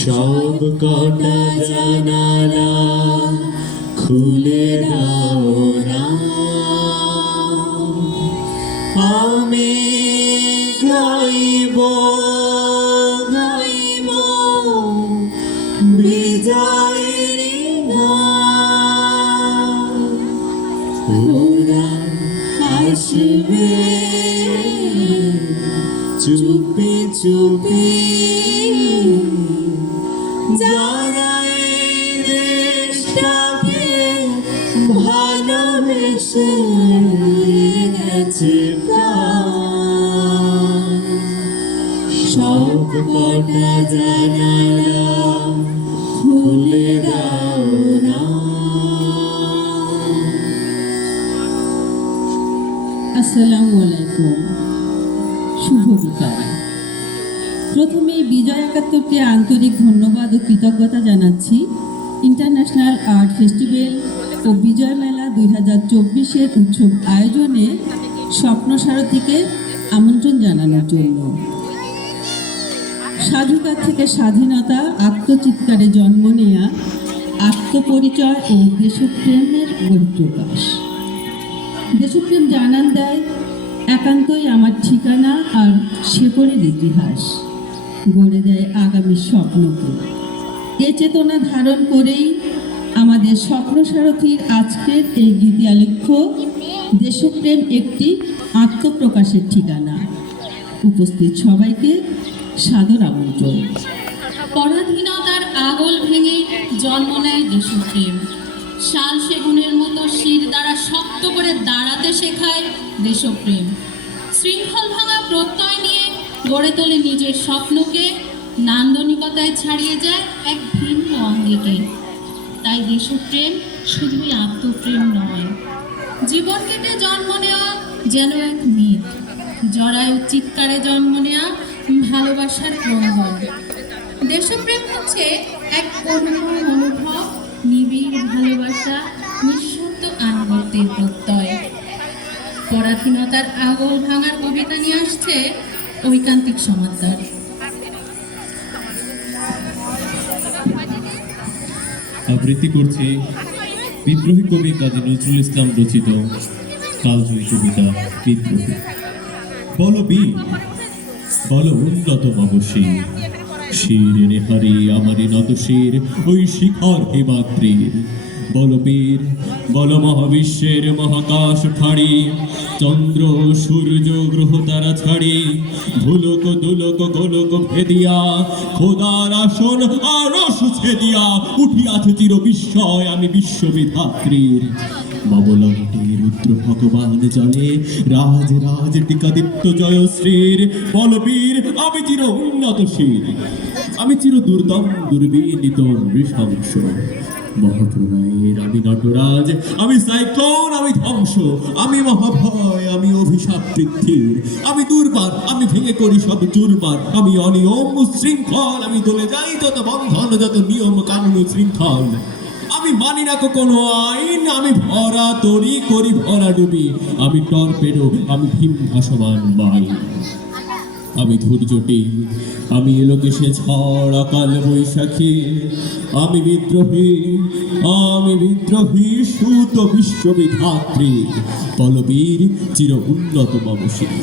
সব কটা জানালা খুলে দাও না, আমি গাইব গাইব বিজয়ের গান। ওরা আসবে চুপি চুপি, যারা এই দেশটাকে ভালোবেসে গেছে প্রাণ। সব কটা জানালা খুলে দাও না। আসসালামু আলাইকুম, শুভ বিকাল। প্রথমে বিজয় একাত্তরকে আন্তরিক ধন্যবাদ ও কৃতজ্ঞতা জানাচ্ছি ইন্টারন্যাশনাল আর্ট ফেস্টিভ্যাল ও বিজয় মেলা 2024-এর উৎসব আয়োজনে স্বপ্নসারথীকে আমন্ত্রণ জানানোর জন্য। স্বাধীনতা থেকে স্বাধীনতা, আত্মচিৎকারে জন্ম নেয়া, আত্মপরিচয় ও দেশপ্রেমের বহিঃপ্রকাশ। দেশপ্রেম জানান দেয় একান্তই আমার ঠিকানা আর শেকড়ের ইতিহাস, গড়ে দেয় আগামীর স্বপ্নকে। এ চেতনা ধারণ করেই আমাদের স্বপ্নসারথীর আজকের এই গীতিয়ালেখ্য দেশপ্রেম একটি আত্মপ্রকাশের ঠিকানা। উপস্থিত সবাইকে সাদর আমন্ত্রণ। পরাধীনতার আগল ভেঙে জন্ম নেয় দেশপ্রেম। শাল সেগুনের মতো শির দ্বারা শক্ত করে দাঁড়াতে শেখায় দেশপ্রেম। শৃঙ্খল ভাঙা প্রত্যয় নিয়ে গড়ে তোলে নিজের স্বপ্নকে, নান্দনিকতায় ছাড়িয়ে যায় এক ভিন্ন অঙ্গিকে। তাই দেশপ্রেম শুধুই আত্মপ্রেম নয়, জীবন কেটে জন্ম নেওয়া যেন এক মিথ, জরায়ু চিৎকারে জন্ম নেওয়া ভালোবাসার প্রঙ্গন। দেশপ্রেম হচ্ছে এক করুণ অনুভব, নিবিড় ভালোবাসা, নিঃশব্দ আনুগত্যের প্রত্যয়। পরাধীনতার আগল ভাঙার কবিতা নিয়ে আসছে ঐকান্তিক সমাদদার। আবৃত্তি করছে বিদ্রোহী কবি কাজী নজরুল ইসলাম রচিত কালজয়ী কবিতা বিদ্রোহী। বলো বীর, বলো উন্নত মবশীর, শির নেহারি আমারি নত শির ওই শিখর হিমাদ্রির। বল বীর, বল মহাবিশ্বের মহাকাশ ফাড়ি, চন্দ্র সূর্য গ্রহ তারা ছাড়ি, ভুলক দুলক গোলক ভেদিয়া খোদার আসন আরশ ছেদিয়া উঠিয়াছে চির বিস্ময় আমি বিশ্ববিধাত্রীর। মমলঙ্কে রুদ্র ভগবান জলে রাজ রাজ টিকাদীপ্ত জয়শ্রীর। বলবীর, আমি চির উন্নতশীল, আমি চির দুর্দম দুর্বিনীত নৃশংস। মহাপ্রলয়ের আমি নটরাজ, আমি সাইক্লোন, আমি ধ্বংস, আমি মহাভয়, আমি অভিশাপ পৃথিবীর। আমি দুর্বার, আমি ভেঙে করি সব চুরমার, আমি অনিয়ম শৃঙ্খল, আমি দলে যাই যত বন্ধন, যত নিয়ম কানুন শৃঙ্খল। আমি মানি না কোনো আইন, আমি ভরা তরি করি ভরা ডুবি, আমি টর্পেডো, আমি ভীম ভাসমান বায়ু। আমি ধৈর্যটি, আমি এলোকেশে ঝড় অকাল বৈশাখী। আমি বিদ্রোহী, আমি বিদ্রোহী সুত বিশ্ববিধাত্রী। বলবীর, চির উন্নত মমশীল।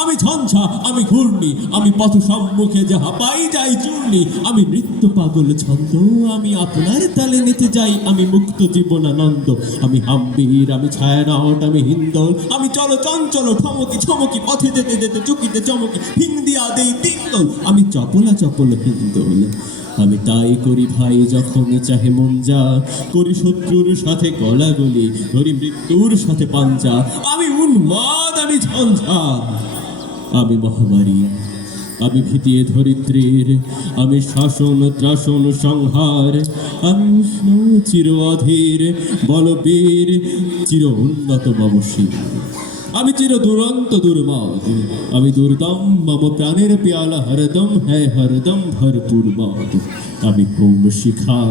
আমি ঝঞ্ঝা, আমি ঘূর্ণি, আমি পথ সম্মুখে যাহা পাই যাই চূর্ণি। আমি নৃত্য পাগল ছন্দ, আমি আপনার তালে নেচে যাই, আমি মুক্ত জীবনানন্দ। আমি হাম্বির, আমি ছায়ানট, আমি হিন্দল, আমি চল চঞ্চল ঠমকি ছমকি, পথে যেতে যেতে চকিতে চমকি হিং দিয়া দেই তিন্দল। আমি চপলা চপল হিন্দল, আমি তাই করি ভাই যখন চাহে মন যা, করি শত্রুর সাথে গলাগলি, ধরি মৃত্যুর সাথে পাঞ্জা। আমি উন্মাদ, আমি ঝঞ্ঝা, আমি মহামারী, আমি ভীতিয়ে ধরিত্রীর, আমি শাসন ত্রাসন সংহার, আমি উষ্ণ চির অধীর। বলবীর, চির উন্নত মমশীল। আমি চির দুরন্ত দুর্মদ, আমি দুর্দম, মম প্রাণের পেয়ালা হরদম হ্যাঁ হরদম ভরপুর মদ। আমি হোম শিখা,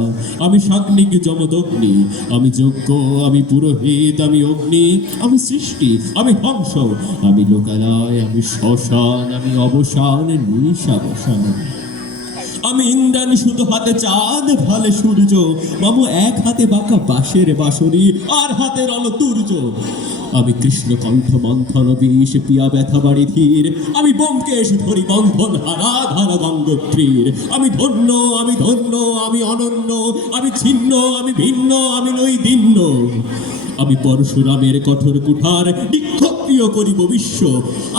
আমি সাগ্নিক যমদগ্নি, আমি যজ্ঞ, আমি পুরোহিত, আমি অগ্নি, আমি সৃষ্টি, আমি ধ্বংস, আমি লোকালয়, আমি শ্মশান, আমি অবসান নিশাবসান। আমি ইন্দ্রাণী শুধু হাতে চাঁদ ভালে সূর্য, মামু এক হাতে বাঁকা বাঁশের বাঁশরি আর হাতে রণতুর্য। আমি কৃষ্ণ কণ্ঠ মন্থন বিষ পিয়া ব্যথা বাড়ি ধীর, আমি ব্যোমকেশ ধরি বন্ধন হারা ধারা গঙ্গোত্রীর। আমি ধন্য, আমি ধন্য, আমি অনন্য, আমি ছিন্ন, আমি ভিন্ন, আমি নৈদিন্য। আমি পরশুরামের কঠোর কুঠার নিক্ষত্রিয় করিব বিশ্ব,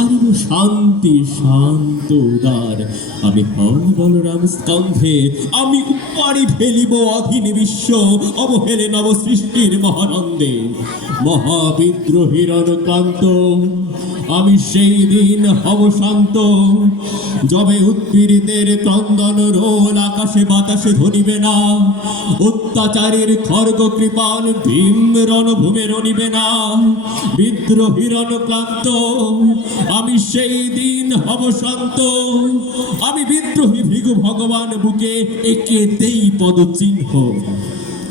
আনিব শান্তি শান্ত উদার। আমি হল বলরাম স্কন্ধে, আমি উপাড়ি ফেলিব অধীন বিশ্ব, অবহেলে নব সৃষ্টির মহানন্দে। মহাবিদ্রোহীর অনুক্রান্ত আমি সেই দিন হব শান্ত, যবে উৎপীড়িতের ক্রন্দন রোল আকাশে বাতাসে ধরিবে না, অত্যাচারীর খর্গ কৃপাল ভীম রণভূমে রণিবে না। বিদ্রোহীর অনুক্রান্ত আমি সেই দিন হব শান্ত, আমি বিদ্রোহী ভৃগু ভগবান বুকে একে দেই পদচিহ্ন।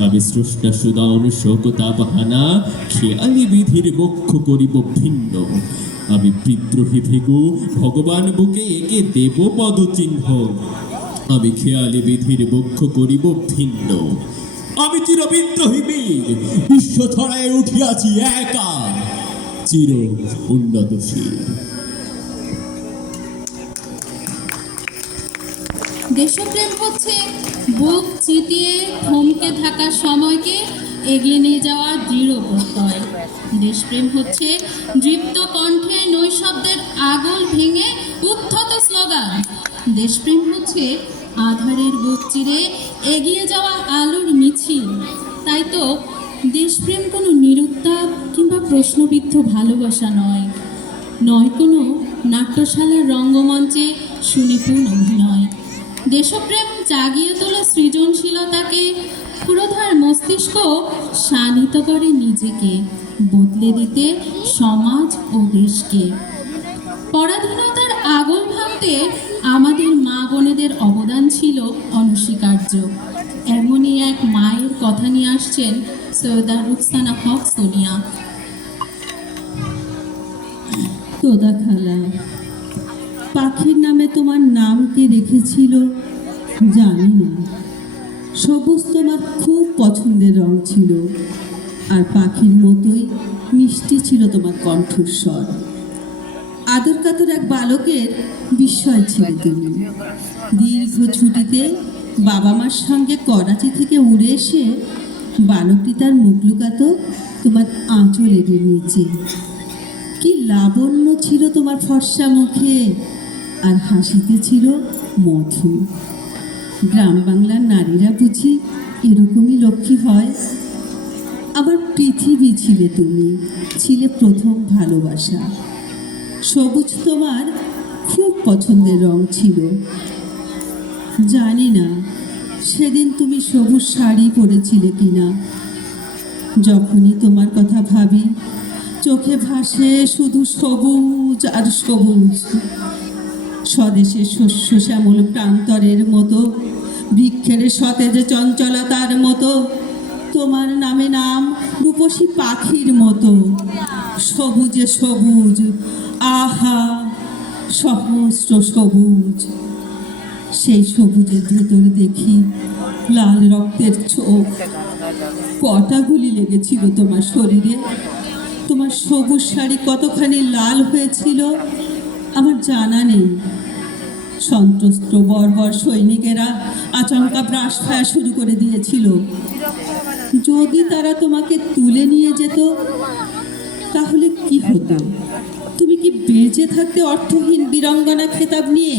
আমি স্রষ্টা সুদান শোকতা বাহানা, খেয়ালি বিধির বক্ষ করিব ভিন্ন। আমি বিদ্রোহী ভৃগু ভগবান বুকে একে দেব পদচিহ্ন। আমি খেয়ালি বিধির বক্ষ করিব ভিন্ন। আমি চির বিদ্রোহী বীর, বিশ্ব ছড়ায় উঠিয়াছি একা, চির উন্নতশীল। দেশপ্রেম হচ্ছে বুক চিতিয়ে থমকে থাকা সময়কে এগিয়ে নিয়ে যাওয়া দৃঢ় প্রত্যয়। দেশপ্রেম হচ্ছে দৃপ্ত কণ্ঠে নৈশব্দের আগল ভেঙে উত্থত স্লোগান। দেশপ্রেম হচ্ছে আধারের বুক চিরে এগিয়ে যাওয়া আলোর মিছিল। তাই তো দেশপ্রেম কোনো নিরুত্তাপ কিংবা প্রশ্নবিদ্ধ ভালোবাসা নয়, নয় কোনো নাট্যশালার রঙ্গমঞ্চে সুনিপুণ অভিনয়। দেশপ্রেম জাগিয়ে তোলে সৃজনশীলতাকে, ক্ষুরধার মস্তিষ্ক শানিত করে নিজেকে, বদলে দিতে সমাজ ও দেশকে। পরাধীনতার আগল ভাঙতে আমাদের মা বোনেদের অবদান ছিল অনস্বীকার্য। এমনই এক মায়ের কথা নিয়ে আসছেন সৈয়দা রুখসানা হক সোনিয়া। তোদা খালা, পাখির নামে তোমার নাম কে রেখেছিল জানি না। সবুজ তোমার খুব পছন্দের রং ছিল, আর পাখির মতোই মিষ্টি ছিল তোমার কণ্ঠস্বর। আদর কাতর এক বালকের বিস্ময় ছিল তুমি। দীর্ঘ ছুটিতে বাবা মার সঙ্গে করাচি থেকে উড়ে এসে বালকটি তার মুখ লুকাতো তোমার আঁচলের নিচে। কি লাবণ্য ছিল তোমার ফর্সা মুখে, আর হাসিতে ছিল মধু। গ্রাম বাংলার নারীরা বুঝি এরকমই লক্ষ্মী হয়। আবার পৃথিবী ছিলে তুমি, ছিলে প্রথম ভালোবাসা। সবুজ তোমার খুব পছন্দের রং ছিল। জানি না সেদিন তুমি সবুজ শাড়ি পরেছিলে কিনা। যখনই তোমার কথা ভাবি চোখে ভাসে শুধু সবুজ আর সবুজ। স্বদেশের শস্য শ্যামল প্রান্তরের মতো, বৃক্ষের সতেজ চঞ্চলতার মতো, তোমার নামে নাম রূপসী পাখির মতো। সবুজে সবুজ, আহা সহস্র সবুজ। সেই সবুজের ভেতর দেখি লাল রক্তের চোখ। কটা গুলি লেগেছিল তোমার শরীরে? তোমার সবুজ শাড়ি কতখানি লাল হয়েছিল আমার জানা নেই। সন্ত্রস্ত বর্বর সৈনিকেরা আচমকা ব্রাশ খাওয়া শুরু করে দিয়েছিল। যদি তারা তোমাকে তুলে নিয়ে যেত তাহলে কি হতো? তুমি কি বেঁচে থাকতে অর্থহীন বীরাঙ্গনা খেতাব নিয়ে,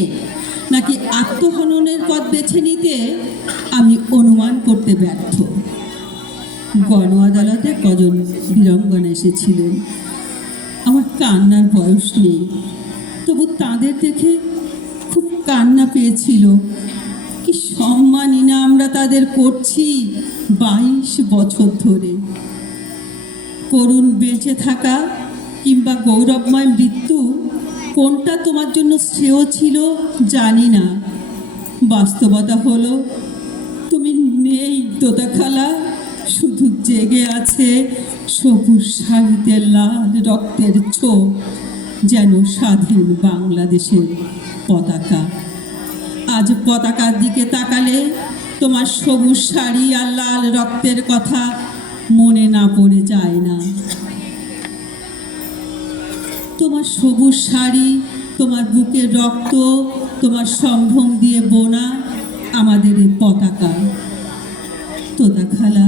নাকি আত্মহননের পথ বেছে নিতে আমি অনুমান করতে ব্যর্থ। গণ আদালতে কজন বীরাঙ্গনা এসেছিলেন। আমার কান্নার বয়স নেই, তবু তাদের দেখে খুব কান্না পেয়েছিল। কি সম্মানই না আমরা তাদের করছি 22 বছর ধরে। করুণ বেঁচে থাকা কিংবা গৌরবময় মৃত্যু, কোনটা তোমার জন্য শ্রেয় ছিল জানি না। বাস্তবতা হলো তুমি নেই তোতা খালা, শুধু জেগে আছে সবুজ শাড়িতে লাল রক্তের ছোপ, যেন স্বাধীন বাংলাদেশের পতাকা। আজ পতাকার দিকে তাকালে তোমার সবুজ শাড়ি আর লাল রক্তের কথা মনে না পড়ে যায় না। তোমার সবুজ শাড়ি, তোমার বুকের রক্ত, তোমার সম্ভ্রম দিয়ে বোনা আমাদের এই পতাকা। তোতা খালা,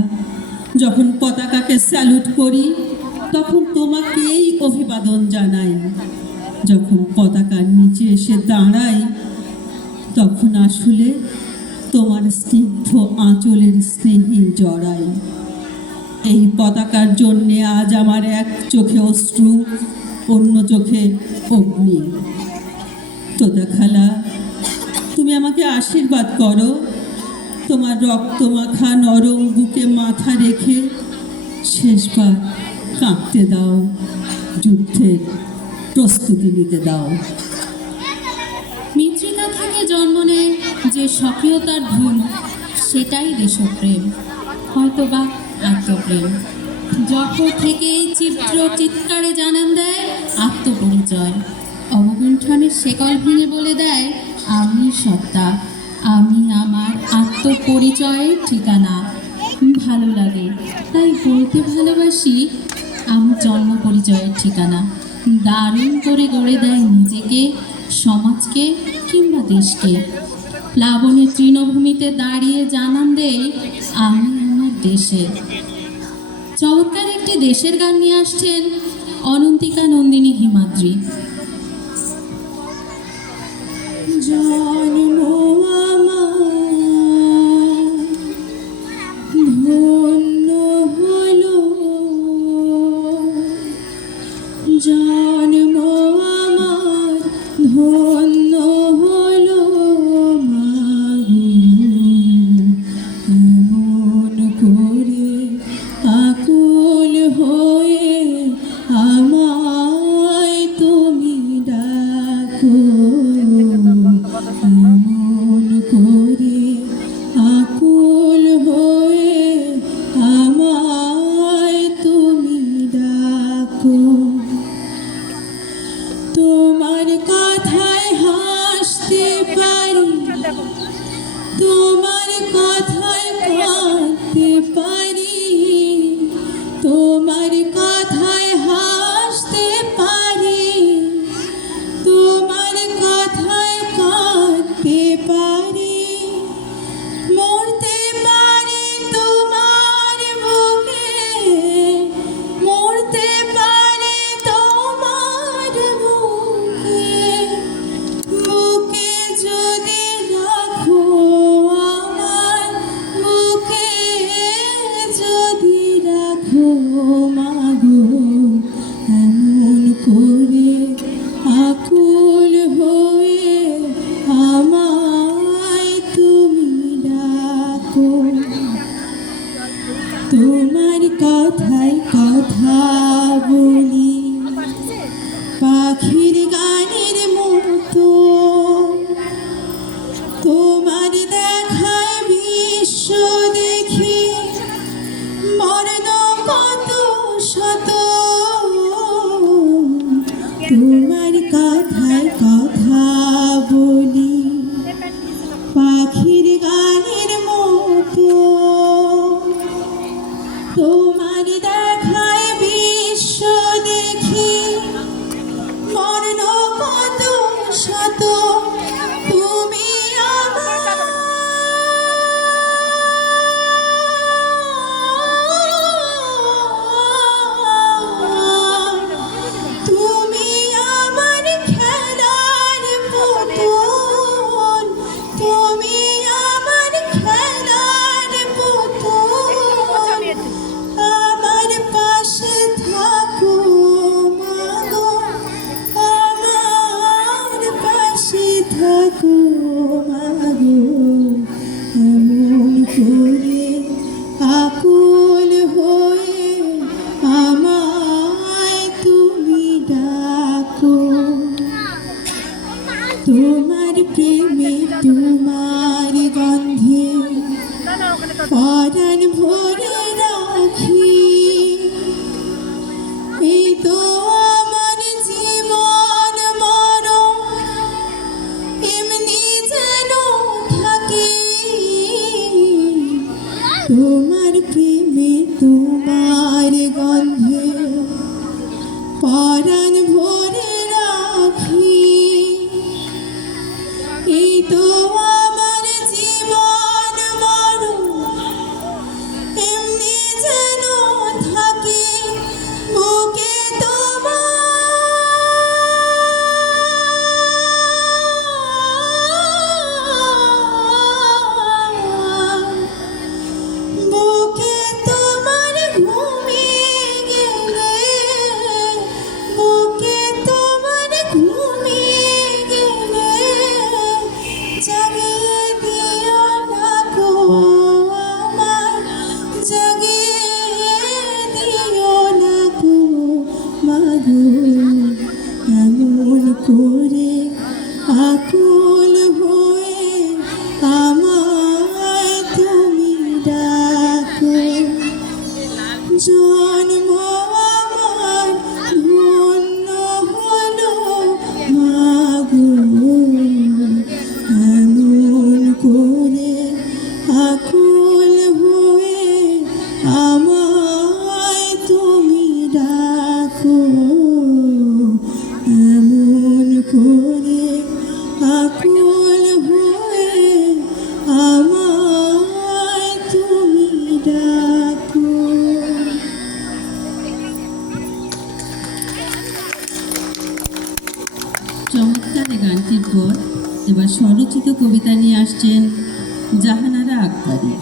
যখন পতাকাকে স্যালুট করি তখন তোমাকেই অভিবাদন জানাই। যখন পতাকার নিচে এসে দাঁড়াই তখন আসলে তোমার স্নিগ্ধ আঁচলের স্নেহে জড়াই। এই পতাকার জন্যে আজ আমার এক চোখে অশ্রু, অন্য চোখে অগ্নি। তোতা খালা, তুমি আমাকে আশীর্বাদ করো, তোমার রক্তমাখা নরম বুকে মাথা রেখে শেষবার কাঁপতে দাও, যুদ্ধের প্রস্তুতি নিতে দাও। মৃত্তিকা থেকে জন্ম নেয় যে সক্রিয়তার ধুন, সেটাই দেশপ্রেম, হয়তোবা আত্মপ্রেম। জঠর থেকেই চিৎকারে জানান দেয় আত্মপরিচয়। অবগুণ্ঠনের শেকল ভেঙে বলে দেয় আমি সত্তা, আমি আমার আত্মপরিচয়ের ঠিকানা। ভালো লাগে তাই বলতে ভালোবাসি আমি জন্ম পরিচয়ের ঠিকানা। দারুণ করে গড়ে দেয় নিজেকে, সমাজকে কিংবা দেশকে। প্লাবনের তৃণভূমিতে দাঁড়িয়ে জানান দেই আমি আমার দেশের। চমৎকার একটি দেশের গান নিয়ে আসছেন অনন্তিকা নন্দিনী হিমাদ্রি। জন্ম আমার ধন্য হলো, জন্ম আমার ধন্য হলো, মাগো এমন করে আকুল হয়ে আমায় তুমি ডাকো, এমন করে আকুল হয়ে আমায় তুমি ডাকো। তোমার কথায় হাসতে পারি, তোমার কথায় কাঁদতে পারি, তোমার কথায় হাসতে পারি, তোমার কথায় কাঁদতে পারি, মরতে পারি তোমার বুকে, মরতে পারি তোমার বুকে, বুকে যদি রাখো আমার, বুকে যদি রাখো মাগো এমন করে আকুল হয়ে আমায় তুমি ডাকো। তোমার কথায় কথা বলি পাখির গানের মতো, তোমার দেখায় বিশ্ব দেখি মরণ কত শত, তোমার কথায় কথা বলি পাখির গানের মতো, তোমার দেখায় বিশ্ব দেখি মরণ কত শত, তুমি আমার, তুমি আমার খেলার পুতুল, তুমি আমার খেলার পুতুল, আমার পাশে থাকো মাগো, আমার পাশে থাকো মাগো এমন করে আকুল হয়ে আমায় তুমি ডাকো। তোমার প্রেমে তোমার গন্ধে পরাণ ভরে রাখি, এই তো আমার জীবন মরণ এমনি যেন তোমার প্রেমে তোমার গন্ধে পরাণ ভরে রাখি, এই তো আমার জীবন মরণ এমনি যেন থাকে বুকে তোমার, বুকে তোমার ঘুমিয়ে গেলে, বুকে তোমার ঘুমিয়ে গেলে জাগিয়ে দিও না গো আমার, জাগিয়ে দিও না গো মাগো, এমন করে আকুল হয়ে আমায় তুমি ডাকো, জন্ম আমার ধন্য হলো মাগো, এমন করে আকুল হয়ে আমায় তুমি ডাকো, এমন করে আকুল হয়ে আমায় তুমি ডাকো। চমৎকার এই গানটির পর এবার স্বরচিত কবিতা নিয়ে আসছেন জাহানারা আক্তারি।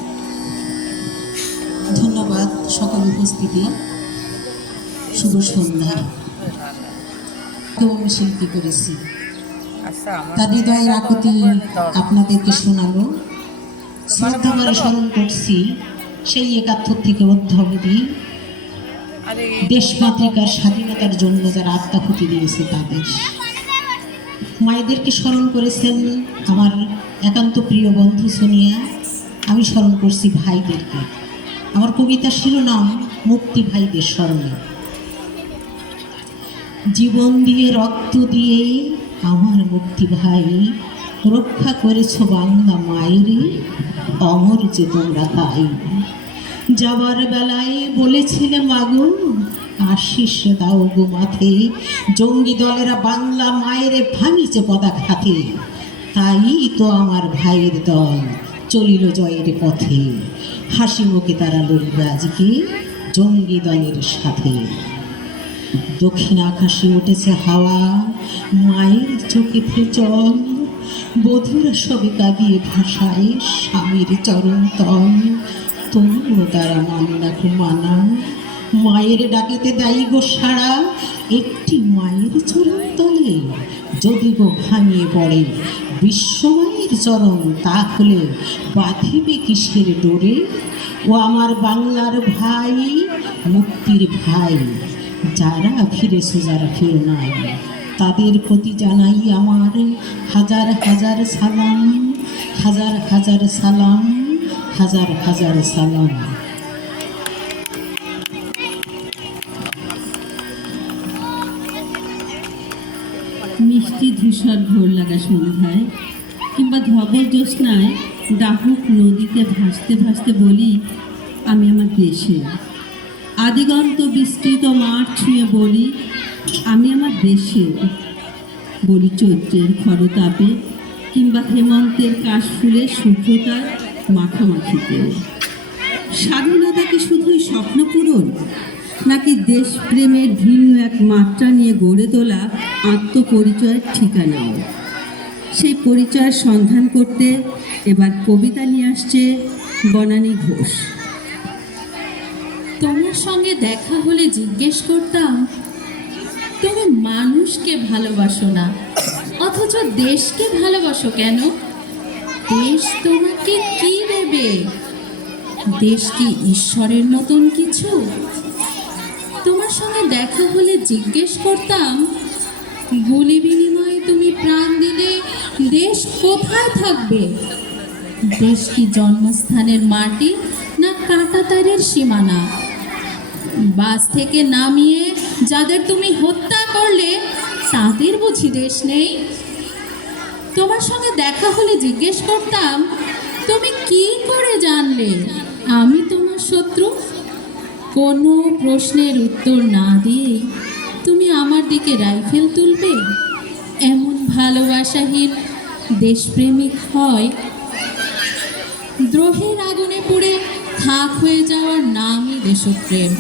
ধন্যবাদ সকল উপস্থিতি, শুভ সন্ধ্যা। আমি শিল্পী করেছি, তার হৃদয়ের আকুতি আপনাদেরকে শোনালো। শ্রদ্ধা করে স্মরণ করছি সেই 71 থেকে অদ্যাবধি দেশ মাতৃকার স্বাধীনতার জন্য যারা আত্মাহুতি দিয়েছে তাদের। মায়েদেরকে স্মরণ করেছেন আমার একান্ত প্রিয় বন্ধু সোনিয়া, আমি স্মরণ করছি ভাইদেরকে। আমার কবিতার শিরোনাম মুক্তি ভাইদের স্মরণে। জীবন দিয়ে রক্ত দিয়ে আমার মুক্তি ভাই রক্ষা করেছ বাংলা মায়ের, অমর যে তোমরা তাই। যাবার বেলায় বলেছিলে মাগো আশিস দাও গো মাথে, জঙ্গি দলেরা বাংলা মায়ের ভাঙিছে পদাঘাতে, তাই তো আমার ভাইয়ের দল চলিল জয়ের পথে, হাসি মুখে তারা লড়বে আজকে জঙ্গি দলের সাথে। দক্ষিণ আকাশে উঠেছে হাওয়া, মায়ের চোখেতে জল, বধুরা সবে কাঁদিয়ে ভাষায় স্বামীর চরণ তল, তবুও তারা মানে না গো মানা, মায়ের ডাকেতে দায়ী গো সারা, একটি মায়ের চরণ তলে যদি গো ভাঙিয়ে পড়ে বিশ্বমায়ের চরণ, তাহলে বাঁধিবে কিসের ডোরে? ও আমার বাংলার ভাই, মুক্তির ভাই, যারা ফিরেছে যারা ফিরে নাই, তাদের প্রতি জানাই আমার হাজার হাজার সালাম, হাজার হাজার সালাম, হাজার হাজার সালাম। মিষ্টি ধূসর ভোর লাগা সন্ধ্যায় কিংবা ধবল জ্যোৎস্নায় ডাহুক নদীতে ভাসতে ভাসতে বলি আমি আমার দেশে। আদিগন্ত বিস্তৃত মাঠ ছুঁয়ে বলি আমি আমার দেশে। বলি চৈত্রের খরতাপে কিংবা হেমন্তের কাশফুলের শুভ্রতার মাখামাখিতে। স্বাধীনতা কি শুধুই স্বপ্ন পূরণ, নাকি দেশপ্রেমের ভিন্ন এক মাত্রা নিয়ে গড়ে তোলা আত্মপরিচয়ের ঠিকানাও? সেই পরিচয়ের সন্ধান করতে এবার কবিতা নিয়ে আসছে বনানী ঘোষ। তোমার সঙ্গে দেখা হলে জিজ্ঞেস করতাম তুমি মানুষকে ভালোবাসো না, অথচ দেশকে ভালোবাসো কেন? দেশ তোমাকে কি দেবে? দেশ কি ঈশ্বরের মতন কিছু? তোমার সঙ্গে দেখা হলে জিজ্ঞেস করতাম গুলি বিনিময়ে তুমি প্রাণ দিলে দেশ কোথায় থাকবে? দেশ কি জন্মস্থানের মাটি না কাঁটাতারের সীমানা? বাস থেকে নামিয়ে যাদের তুমি হত্যা করলে তাদের বুঝি দেশ নেই? তোমার সঙ্গে দেখা হলে জিজ্ঞেস করতাম তুমি কি করে জানলে আমি তোমার শত্রু? কোনো প্রশ্নের উত্তর না দিয়েই তুমি আমার দিকে রাইফেল তুলবে? এমন ভালোবাসাহীন দেশপ্রেমিক হয়? দ্রোহের আগুনে পুড়ে থাক হয়ে যাওয়ার নামই দেশপ্রেম।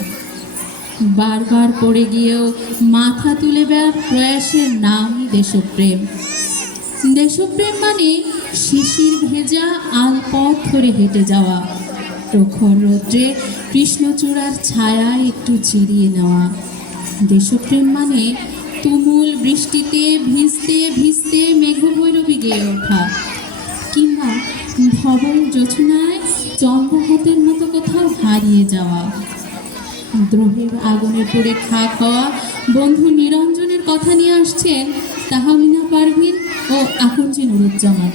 বারবার পড়ে গিয়েও মাথা তুলে দেওয়ার প্রয়াসের নামই দেশপ্রেম। দেশপ্রেম মানে শিশির ভেজা আলপথ ধরে হেঁটে যাওয়া, প্রখর রৌদ্রে কৃষ্ণচূড়ার ছায়া একটু জিরিয়ে নেওয়া। দেশপ্রেম মানে তুমুল বৃষ্টিতে ভিজতে ভিজতে মেঘভৈরবী গেয়ে ওঠা, কিংবা ধবল জোছনায় চন্দ্রহাতের মতো কোথাও হারিয়ে যাওয়া। দ্রোহের আগুনে পড়ে খাক হওয়া বন্ধু নিরঞ্জনের কথা নিয়ে আসছেন তাহমিনা পারভিন ও আকঞ্জি নুরুজ্জামান।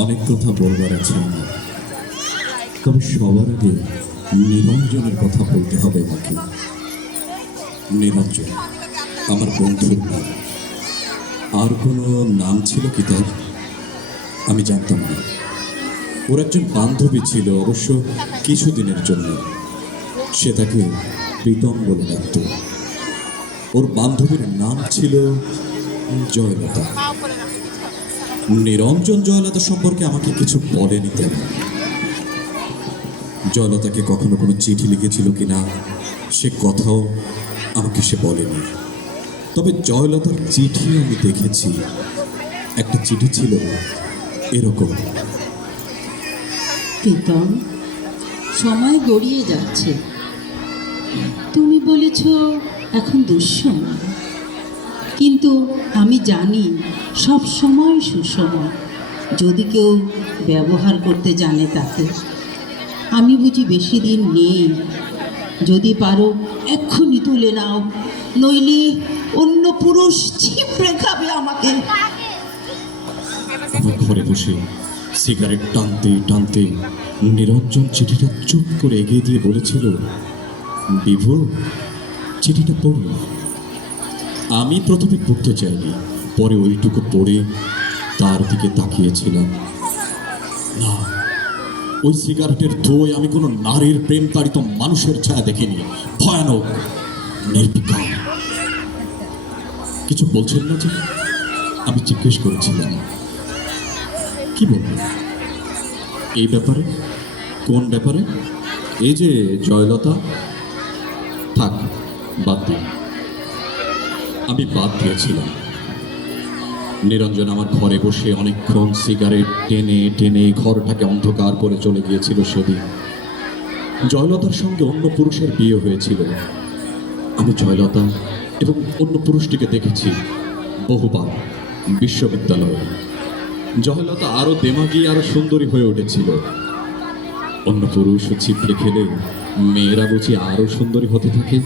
অনেক কথা বলবার আছে আমার, তবে সবার আগে নিরঞ্জনের কথা বলতে হবে আমাকে। নিরঞ্জন আমার বন্ধুর নাম। আর কোনো নাম ছিল কি তার? আমি জানতাম না। ওর একজন বান্ধবী ছিল, অবশ্য কিছুদিনের জন্য। সে তাকে প্রীতম বলে ডাকত। ওর বান্ধবীর নাম ছিল জয়লতা। নিরঞ্জন জয়লতা সম্পর্কে আমাকে কিছু বলেনি তেমন। জয়লতাকে কখনো কোনো চিঠি লিখেছিল কিনা সে কথাও আমাকে সে বলেনি। তবে জয়লতার চিঠি আমি দেখেছি। একটা চিঠি ছিল এরকম: প্রীতম, সময় গড়িয়ে যাচ্ছে। তুমি বলেছ এখন দুঃসময়, কিন্তু আমি জানি সব সময় সুসময়, যদি কেউ ব্যবহার করতে জানে তাকে। আমি বুঝি বেশি দিন নেই। যদি পারো এক্ষুনি তুলে নাও, নইলে অন্য পুরুষ ছিপড়ে খাবে আমাকে। আমার ঘরে বসে সিগারেট টানতে টানতে নিরঞ্জন চিঠিটা চুপ করে এগিয়ে দিয়ে বলেছিল, বিভু, চিঠিটা পড়ল। আমি প্রথমে পড়তে চাইনি, পরে ওইটুকু পড়ে তার দিকে তাকিয়েছিলাম। না, ওই সিগারেটের ধোঁয়ায় আমি কোনো নারীর প্রেম তাড়িত মানুষের ছায়া দেখিনি। ভয়ানক, নির্বিকার। কিছু বলছেন না যে? আমি জিজ্ঞেস করেছিলাম, কি বলবেন এই ব্যাপারে? কোন ব্যাপারে? এই যে জয়লতা? থাক, বাদ দিন। আমি বাদ দিয়েছিলাম। নিরঞ্জন আমার ঘরে বসে অনেকক্ষণ সিগারেট টেনে টেনে ঘরটাকে অন্ধকার করে চলে গিয়েছিল সেদিন। জয়লতার সঙ্গে অন্য পুরুষের বিয়ে হয়েছিল। আমি জয়লতা এবং অন্য পুরুষটিকে দেখেছি বহুবার বিশ্ববিদ্যালয়ে। জয়লতা আরো দেমাগী, আরো সুন্দরী হয়ে উঠেছিল। অন্য পুরুষ ছিপড়ে খেলে মেয়েরা বুঝি আরো সুন্দরী হতে থাকে।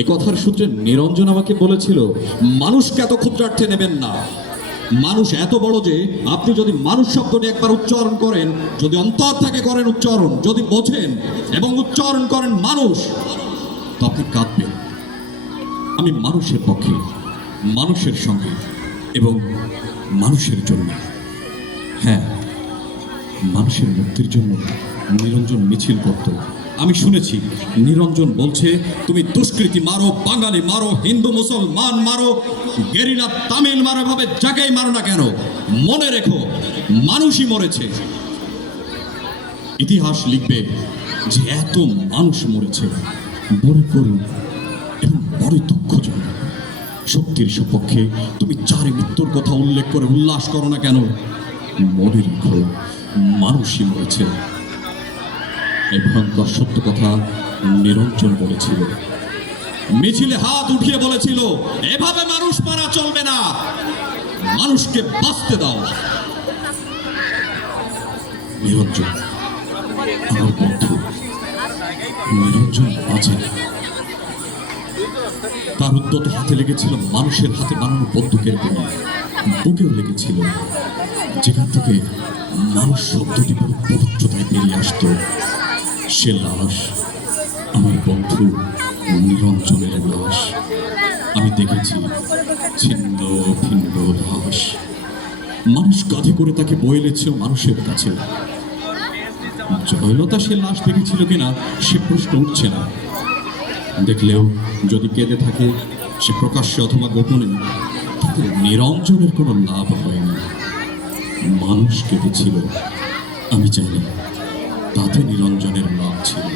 এ কথার সূত্রে নিরঞ্জন আমাকে বলেছিল, মানুষকে এত ক্ষুদ্রার্থে নেবেন না। মানুষ এত বড় যে আপনি যদি মানুষ শব্দটি একবার উচ্চারণ করেন, যদি অন্তর থেকে করেন উচ্চারণ, যদি বোঝেন এবং উচ্চারণ করেন মানুষ, তো আপনি কাঁদবেন। আমি মানুষের পক্ষে, মানুষের সঙ্গে এবং মানুষের জন্য, হ্যাঁ, মানুষের মুক্তির জন্য নিরঞ্জন মিছিল করত। আমি শুনেছি নিরঞ্জন বলছে, তুমি দুষ্কৃতী মারো, বাঙালি মারো, হিন্দু মুসলমান মারো, গেরিলা তামিল মারো, ভাবে যাকেই মারো না কেন, মনে রেখো মানুষই মরেছে। ইতিহাস লিখবে যে এত মানুষ মরেছে। বড় করুণ এবং বড় দুঃখজনক। শক্তির সপক্ষে তুমি চারে মৃত্যুর কথা উল্লেখ করে উল্লাস করো না কেন, মনে রেখো মানুষই মরেছে। এই ভয়ঙ্কর সত্য কথা নিরঞ্জন বলেছিল। মিছিলে হাত উঠিয়ে বলেছিল, এভাবে মানুষ মারা চলবে না, মানুষকে বাঁচতে দাও। নিরঞ্জন আমার বন্ধু, নিরঞ্জন বাঁচে। তার উদ্যত হাতে লেগেছিল মানুষের হাতে বানানো বন্দুকের গুলি, বুকেও লেগেছিল, যেখান থেকে মানুষ শব্দটি বড় পবিত্রতায় বেরিয়ে আসত। সে লাশ আমার বন্ধু নিরঞ্জনের লাশ। আমি দেখেছি ছিন্ন ভিন্ন লাশ। মানুষ কাঁধে করে তাকে বয়ে এনেছে মানুষের কাছে। জয়লতা সে লাশ দেখেছিল কিনা সে প্রশ্ন উঠছে না। দেখলেও যদি কেঁদে থাকে সে প্রকাশ্যে অথবা গোপনে, তাতে নিরঞ্জনের কোনো লাভ হয়নি। মানুষ কেঁদেছিল, আমি চাই না তাতে নিরঞ্জনের লাভ ছিল।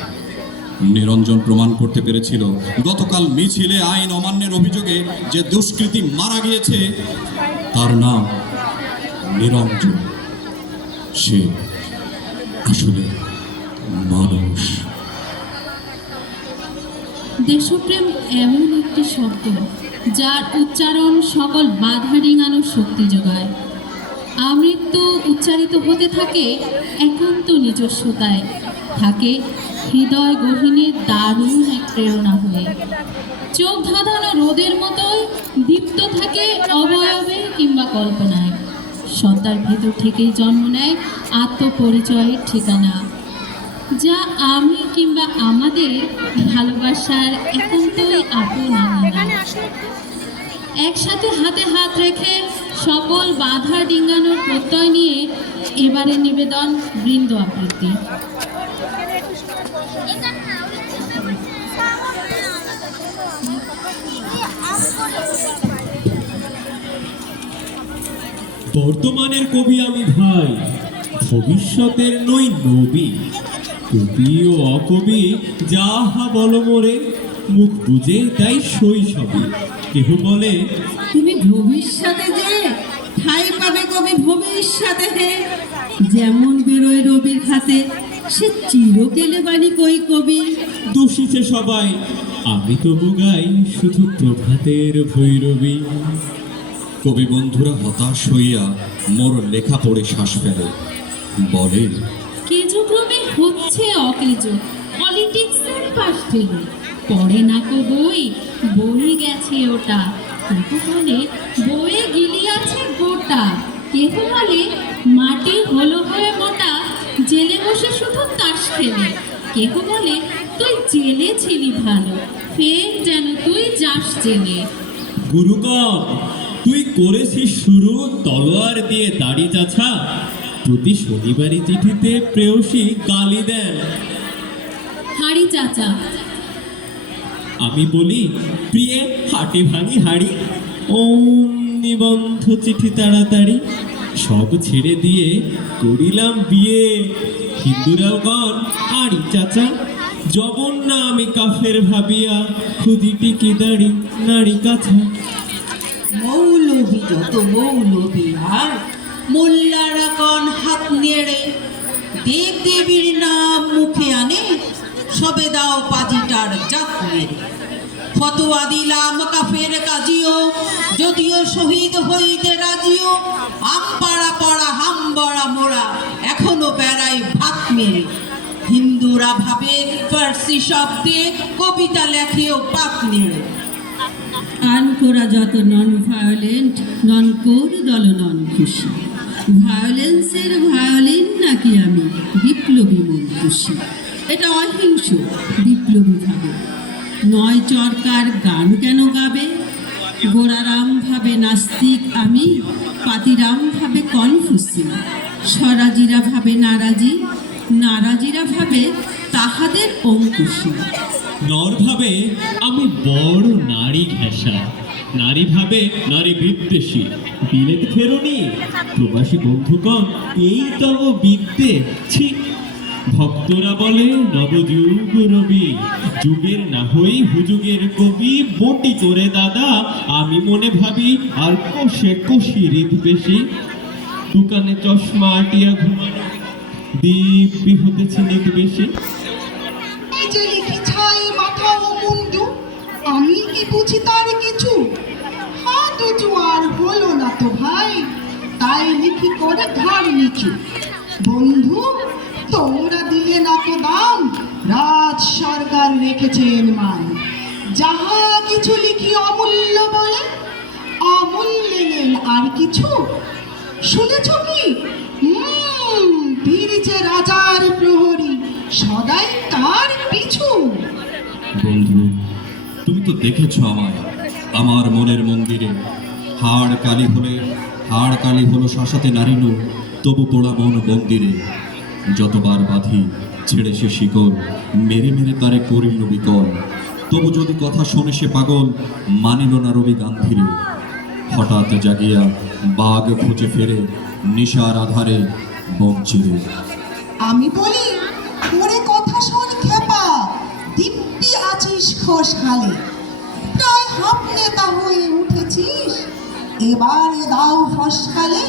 নিরঞ্জন প্রমাণ করতে পেরেছিল গতকাল মিছিলে আইন অমান্যের অভিযোগে যে দুষ্কৃতী মারা গিয়েছে তার নাম নিরঞ্জন। সে আসলে মানুষ। দেশপ্রেম এমন একটি শব্দ যার উচ্চারণ সকল বাধা ডিঙানোর শক্তি যোগায়। আমৃত্যু উচ্চারিত হতে থাকে একান্ত নিজস্বতায়, থাকে হৃদয় গহীনের দারুণ এক প্রেরণা হয়ে। চোখ ধাঁধানো রোদের মতোই দীপ্ত থাকে অবয়বে কিংবা কল্পনায়। সত্তার ভেতর থেকেই জন্ম নেয় আত্মপরিচয়ের ঠিকানা, যা আমি কিংবা আমাদের ভালোবাসার একান্তই আপন আঙিনা। একসাথে হাতে হাত রেখে সকল বাধা ডিঙ্গানোর প্রত্যয় নিয়ে এবারে নিবেদন বৃন্দ আবৃত্তি। বর্তমানের কবি আমি ভাই, ভবিষ্যতের নই নবী। কবি ও অকবি যাহা বল মোরে, মুখ বুঝে তাই শৈশবে। কেহ বলে তুমি ভবিষ্যতে যে ঠাই পাবে কবি ভবিষ্যতে হে। যেমন বেরোয় রবির হাতে, সে চিরকেলে বাণী কই কবি। দোষিছে সবাই, আমি তবু গাই শুধু প্রভাতের ভৈরবী। কবি বন্ধুরা হতাশ হইয়া মোর লেখা পড়ে শ্বাস ফেলে, বলে কেজক্রমে হচ্ছে অকেজ, পলিটিক্সের পাশ থেকে পড়ে না কো বই, বই গেছে ওটা। কেহ বলে বইয়ে গিলিয়াছে গোটা, কেহ বলে মাটি হলো হয়ে মোটা, জেলে বসে শুধু তাস খেলে। কেহ বলে তুই জেলে ছিলি ভালো, ফের যেন তুই যাস জেলে। গুরুগণ, তুই করেছিস শুরু তলোয়ার দিয়ে দাড়ি চাছা। প্রতি শনিবারই চিঠিতে প্রেয়সী গালি দেন। হাড়ি চাচা, আমি বলি প্রিয়ে হাটে ভাঙি হাড়ি। ওম নিবন্ধ চিঠি তাড়াতাড়ি, সব ছেড়ে দিয়ে করিলাম বিয়ে। হিন্দুরাও গণ আড়ি চাচা, জবন না আমি কাফের ভাবিয়া, খুদিটি কি দাড়ি নারী কাছা। মৌলবি যত মৌলবি আর মোল্লারা কন হাত নেড়ে, দেব দেবীর নাম মুখে আনে, সবে দাও পাজিটার জাত মেরে। ফতোয়া দিলাম কাফের কাজিও, যদিও শহীদ হইতে রাজিও। আমপাড়া পড়া হামবড়া মোড়া, এখনো বেড়াই ভাত মেরে। হিন্দুরা ভাবে ফার্সি শব্দে কবিতা লেখেও পাত নেড়ে। আনকোরা যত নন ভায়োলেন্ট, নন কোর দল নন খুশি। ভায়োলেন্সের ভায়োলিন নাকি আমি, বিপ্লবী মন খুশি। এটা অহিংস বিপ্লবী ভাবে, নয় চরকার গান কেন গাবে। গোড়ারাম ভাবে নাস্তিক আমি, পাতিরাম ভাবে কনফুসি। স্বরাজিরা ভাবে নারাজি, নারাজিরা ভাবে তাহাদের অঙ্কুশী। নর ভাবে আমি বড় নারী ঘেঁষা, নারী ভাবে নারী বিদ্বেষী। বিলেত ফেরোনি প্রবাসী বন্ধুগণ, এই তব বিদ্যে ছি। ভক্তরা বলে নবযুগ রবি, যুগের না হই হুজুগের কবি। বটি করে দাদা আমি মনে ভাবি, আর কষে কষি হৃদ বেশি। দোকানে চশমা আটিয়া ঘুমানো, দিব্যি হতেছে নিদ বেশি। এই যে লিখি ছাই মাথা ও মুন্ডু, আমি কি বুঝি তার কিছু? হাত উঁচু আর হলো না তো ভাই, তাই লিখি করে ঘাড় নিচু। বন্ধু তোমরা দিলে না তো দাম, রাজ সরকার রেখেছেন মান। যাহা কিছু লিখি অমূল্য বলে, অমূল্যে নেন আর কিছু। শুনেছ কি বীর যে রাজার প্রহরী, সদাই তার পিছু। বন্ধু তুমি তো দেখেছ আমায়, আমার মনের মন্দিরে হাড় কালি হলে হাড় কালি হলো শাসাতে নারিনু, তবু পোড়া মন বন্দিরে। যতবার বাঁধি ছেড়ে সে শিকল, মেরে মেরে তারে করিল বিকল। তবু যদি কথা শোনে সে পাগল, মানিল না রবি গান্ধীরে। হঠাৎ জাগিয়া বাঘ খুঁজে ফেরে, নিশার আধারে বঞ্চিরে। আমি বলি, ওরে কথা শোন খেপা, দিব্যি আছিস খোশহালে, প্রায় হাফ নেতা হয়ে উঠেছিস, এবারে দাও ফসকালে,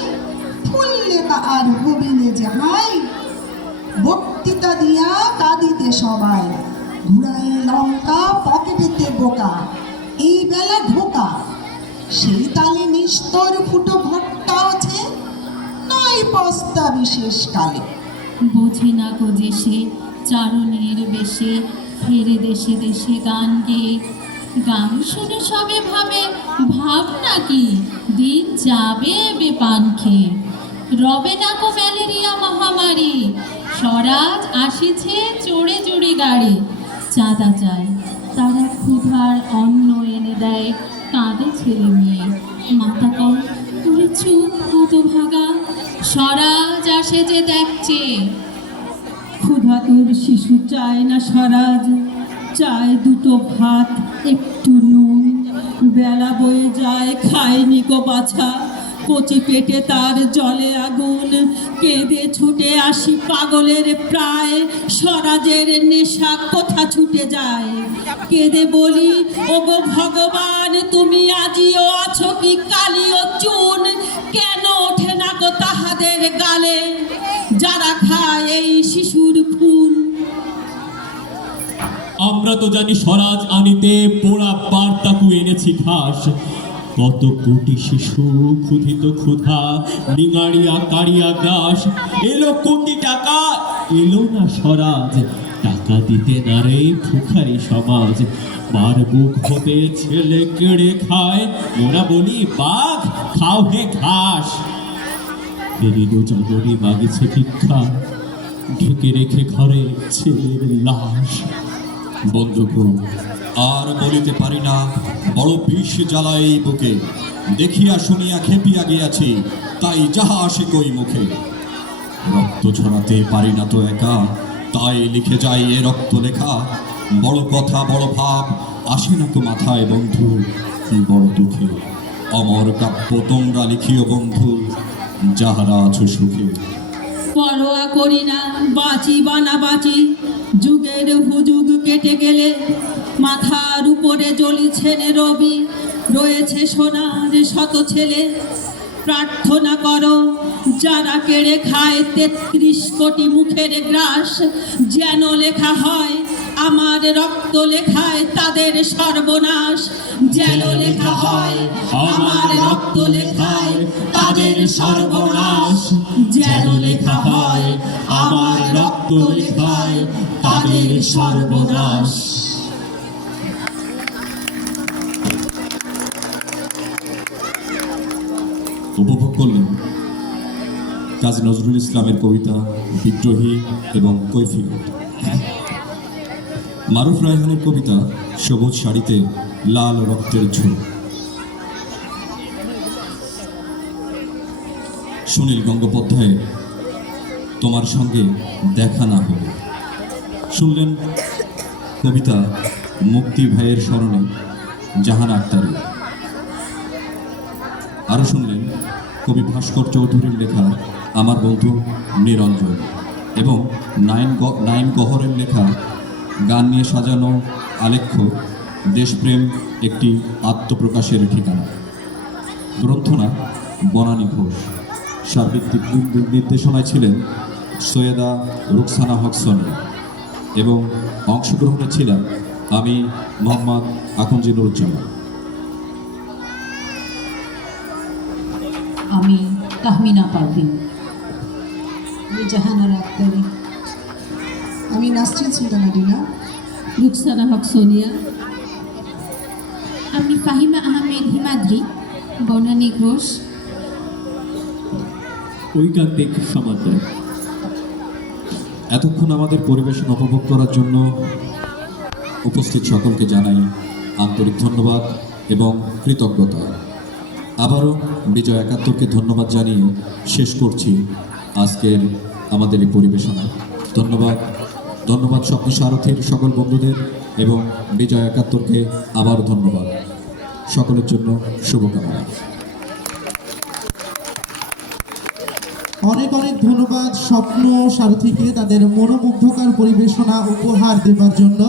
ফুল নেতা আর হবিনে যে হাই। বক্তৃতা দিয়া কাঁদিতে সবাই, ঘুরায় লঙ্কা পকেটেতে বোকা, এই বেলা ঢোকা। সেই তালে নিস্তর ফুটো ভট্টা আছে, নয় পস্তা বিশেষ কালে। বোঝে না গো যে সে চারণের বেশে, ফেরে দেশে দেশে গান গেয়ে। গান শুনে সবে ভাবে, ভাবনা কি দিন যাবে বেপান খেয়ে। রবে না কো ম্যালেরিয়া মহামারী, স্বরাজ আসিছে চড়ে চড়ে গাড়ি। চাঁদা চায়, তারা ক্ষুধার অন্ন এনে দেয়, কাঁদে ছেলে মেয়ে। মাথা কম তুমি চুপ হতভাগা, স্বরাজ আসে যে দেখছে। ক্ষুধাতুর শিশু চায় না স্বরাজ, চায় দুটো ভাত একটু নুন। বেলা বয়ে যায় খায়নি গো বাছা, কচি পেটে তার জলে আগুন। কেঁদে ছুটে আসি পাগলের প্রায়, স্বরাজের নেশা কোথা ছুটে যায়। কেঁদে বলি, ওগো ভগবান তুমি আজিও আছো কি কালিও চুন। কেন ওঠে না গো তাহাদের গালে, যারা খায় এই শিশুর খুন। আমরা তো জানি স্বরাজ আনিতে পোড়া বার্তাকু এনেছি ঘাস। কত কোটি শিশু ক্ষুধিত ক্ষুধা, নিঙাড়িয়া কাড়িয়া গ্রাস। এলো কোটি টাকা, এলো না স্বরাজ, টাকা দিতে না রে ফুখারি সমাজ। মার বুক হতে ছেলে কেড়ে খায়, ওরা বলি বাঘ খাও হে ঘাস। ফেরিল জগরি মাগিছে ভিক্ষা, ঢেকে রেখে ঘরে ছেলের লাশ। বন্ধুগণ, আর বলিতে পারি না, বড় বিষ জ্বালায় এই বুকে। দেখিয়া শুনিয়া খেপিয়া গিয়াছি, তাই যাহা আসে কই মুখে। রক্ত ছড়াতে পারি না তো একা, তাই লিখে যাই এ রক্ত লেখা। বড় কথা বড় ভাব আসে না তো মাথায় বন্ধু, কি বড় দুঃখে। অমর কাব্য তোমরা লিখিও বন্ধু, যাহারা আছো সুখে। পরোয়া করি না বাঁচি বা না বাঁচি, যুগের হুজুগ কেটে গেলে। মাথার উপরে জ্বলিছেন রবি, রয়েছে সোনার শত ছেলে। প্রার্থনা করো যারা কেড়ে খায় 33 কোটি মুখের গ্রাস, যেন লেখা হয় আমার রক্ত লেখায় তাদের সর্বনাশ। যেন লেখা হয় আমার রক্ত লেখায় তাদের সর্বনাশ। যেন লেখা হয় আমার রক্ত লেখায় তাদের সর্বনাশ। উপভোগ করলেন কাজী নজরুল ইসলামের কবিতা বিদ্রোহী এবং কৈফিয়ত। মারুফ রায়হানের কবিতা সবুজ শাড়িতে লাল রক্তের ঝোল। সুনীল গঙ্গোপাধ্যায়ের তোমার সঙ্গে দেখা না হলে। শুনলেন কবিতা মুক্তি ভাইয়ের স্মরণে জাহান আক্তারের। আরও শুনলেন কবি ভাস্কর চৌধুরীর লেখা আমার বন্ধু নিরঞ্জন এবং নাইম গহরের লেখা গান নিয়ে সাজানো আলেখ্য দেশপ্রেম একটি আত্মপ্রকাশের ঠিকানা। গ্রন্থনা বনানী ঘোষ। সার্বিক নির্দেশনায় ছিলেন সৈয়দা রুকসানা হক সোনিয়া এবং অংশগ্রহণে ছিলাম আমি মোহাম্মদ আকন্জি নুরুজ্জামান। আমি তাহমিনা পারভিন। আমি জাহানারা আক্তারি। আমি নাসরিন সুলতানা ডিনা। রুকসানা হক সোনিয়া। আমি ফাহিমা আহমেদ হিমাদ্রি, বনানী ঘোষ। ঐকান্তিক সমাদর। এতক্ষণ আমাদের পরিবেশন উপভোগ করার জন্য উপস্থিত সকলকে জানাই আন্তরিক ধন্যবাদ এবং কৃতজ্ঞতা। আবারও বিজয় একাত্তরকে ধন্যবাদ জানিয়ে শেষ করছি আজকের আমাদের এই পরিবেশনা। ধন্যবাদ, ধন্যবাদ স্বপ্ন সারথীর সকল বন্ধুদের এবং বিজয় একাত্তরকে আবারও ধন্যবাদ। সকলের জন্য শুভকামনা। অনেক অনেক ধন্যবাদ স্বপ্ন সারথীকে তাদের মনোমুগ্ধকর পরিবেশনা উপহার দেবার জন্য।